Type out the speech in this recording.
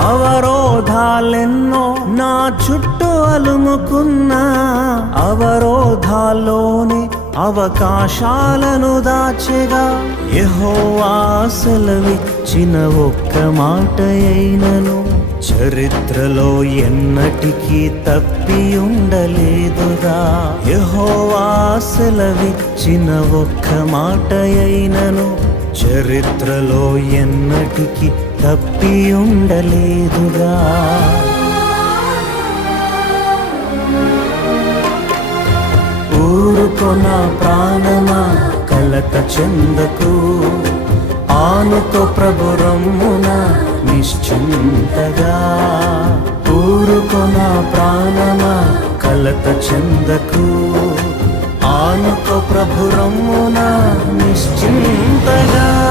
అవరోధాలెన్నో నా చుట్టూ అలుముకున్నా. అవరోధాల్లోని అవకాశాలను దాచెగా. యెహోవా ఆశలవిచ్చిన ఒక్క మాట అయినను చరిత్రలో ఎన్నటికీ తప్పి ఉండలేదుగా యెహోవా ఆశలవిచ్చిన ఒక్క మాట అయినను చరిత్రలో ఎన్నటికి తప్పి ఉండలేదుగా ఊరుకొన ప్రాణమా కలత చెందకు. ఆనుకో ప్రభురమ్మున నిశ్చింతగా. ఊరుకొన ప్రాణమా కలత చెందకు. ఆనుకో ప్రభురమ్మున నిశ్చింతగా